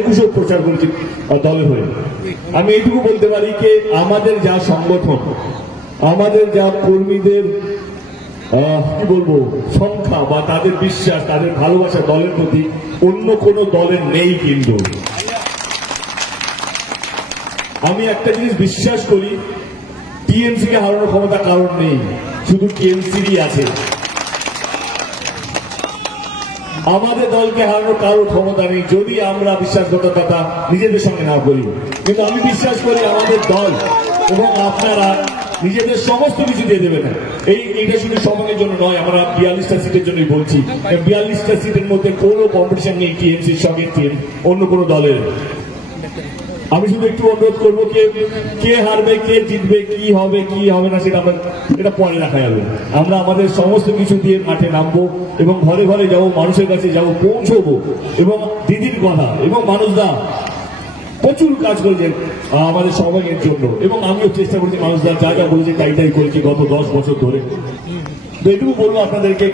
একুশও প্রচার করেছি দলের হয়ে। আমি এইটুকু বলতে পারি যে আমাদের যা সংগঠন, আমাদের যা কর্মীদের কি বলবো সংখ্যা বা তাদের বিশ্বাস, তাদের ভালোবাসা দলের প্রতি অন্য কোন দলের নেই। কিন্তু আমি একটা জিনিস বিশ্বাস করি, টিএমসি কে হারানোর ক্ষমতা কারণ নেই, শুধু টিএমসিরই আছে। আমাদের দলকে হারানোর কারোর ক্ষমতা নেই যদি আমরা বিশ্বাসঘাতকতা নিজেদের সঙ্গে না করি। কিন্তু আমি বিশ্বাস করি আমাদের দল এবং আপনারা নিজেদের সমস্ত কিছু দিয়ে দেবেন। এইটা শুধু সময়ের জন্য নয়, আমরা 42টা সিটের জন্যই বলছি। 42টা সিটের মধ্যে কোনো কম্পিটিশন নেই টিএমসির সঙ্গে অন্য কোনো দলের। আমি শুধু একটু অনুরোধ করবো, কে হারবে, কে জিতবে, কি হবে কি হবে না সেটা এটা পরে রাখা যাবে। আমরা আমাদের সমস্ত কিছু দিয়ে মাঠে নামবো এবং ঘরে ঘরে যাবো, মানুষের কাছে যাবো, পৌঁছবো। এবং দিদির কথা এবং মানুষদা প্রচুর কাজ করেছেন আমাদের সবাইয়ের জন্য, এবং আমিও চেষ্টা করছি মানুষদা যা যা বলেছে তাই করেছি গত 10 বছর ধরে। তো এটুকু বলবো আপনাদেরকে,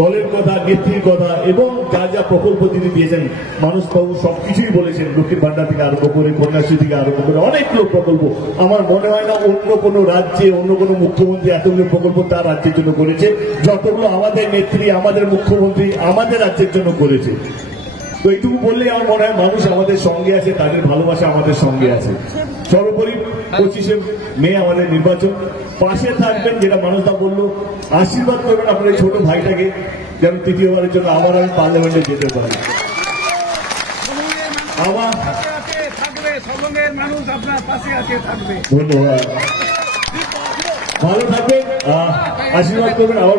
দলের কথা, নেত্রীর কথা এবং যা যা প্রকল্প তিনি দিয়েছেন, মানুষবাবু সবকিছুই বলেছেন, লক্ষ্মীর ভান্ডার থেকে আরম্ভ করে কন্যাশ্রী থেকে আরম্ভ করে অনেকগুলো প্রকল্প। আমার মনে হয় না অন্য কোনো রাজ্যে অন্য কোনো মুখ্যমন্ত্রী এতগুলো প্রকল্প তার রাজ্যের জন্য করেছে যতগুলো আমাদের নেত্রী, আমাদের মুখ্যমন্ত্রী আমাদের রাজ্যের জন্য করেছে। তো এইটুকু বললেই আমার মনে হয় মানুষ আমাদের সঙ্গে আছে, তাদের ভালোবাসা আমাদের সঙ্গে আছে। সর্বোপরি 25শে মে আমাদের নির্বাচন, পাশে থাকবেন, যেটা মানুষদা বললো, আশীর্বাদ করবেন আপনার এই ছোট ভাইটাকে যেন তৃতীয়বারের জন্য আবার আমি পার্লামেন্টে যেতে পারি। ধন্যবাদ, ভালো থাকবেন, আশীর্বাদ করবেন। আবার